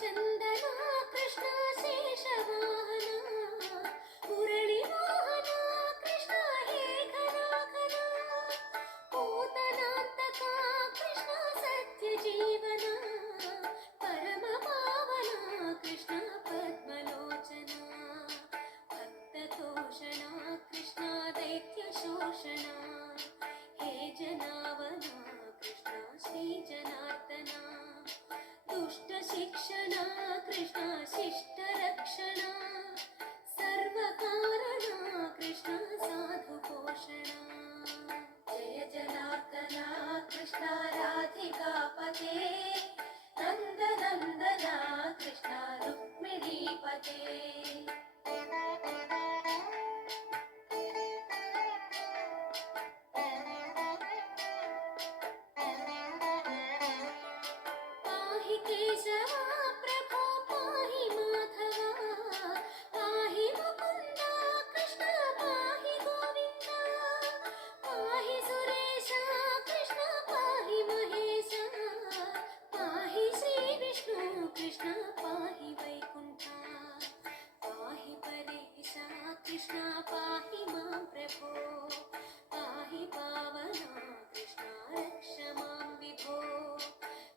चन्दना कृष्ण शेषवाहना मुरळीमोहना कृष्ण हे घना घना पूतनान्तका कृष्ण सत्यजीवना परमपावना कृष्ण पद्मलोचना भक्ततोषणा कृष्ण दैत्यशोषणा हे जनावना कृष्ण श्रीजनार्दना दुष्टशिक्षणा कृष्ण शिष्टरक्षणा सर्वकारणा कृष्ण साधुपोषणा जय जनार्दना कृष्ण राधिकापते नन्दनन्दना कृष्ण रुक्मिणीपते पाहि केशवा प्रभो पाहि माधवा पाहि मुकुन्दा कृष्ण पाहि गोविन्दा पाहि सुरेशा कृष्ण पाहि महेशा पाहि श्रीविष्णु कृष्ण पाहि वैकुण्ठा पाहि परेशा कृष्ण पाहि मां प्रभो पाहि पावना कृष्ण रक्ष मां विभो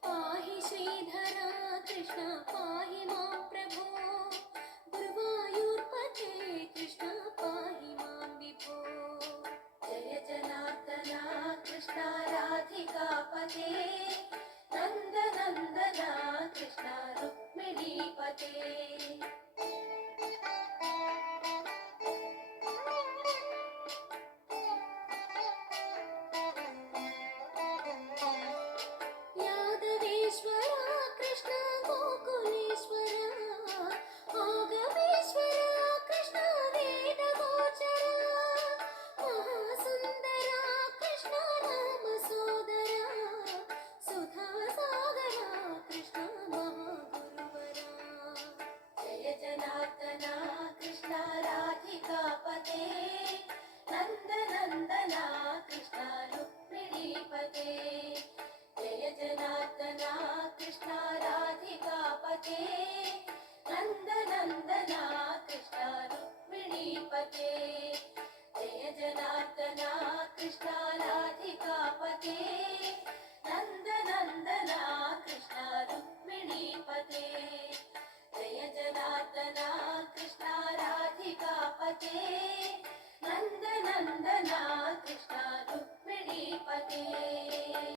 पाहि श्रीधरा कृष्ण पाहि मां प्रभो गुरुवायूर्पते कृष्ण पाहि मां विभो जय जनार्दना कृष्ण राधिकापते नन्दनन्दना कृष्ण रुक्मिणीपते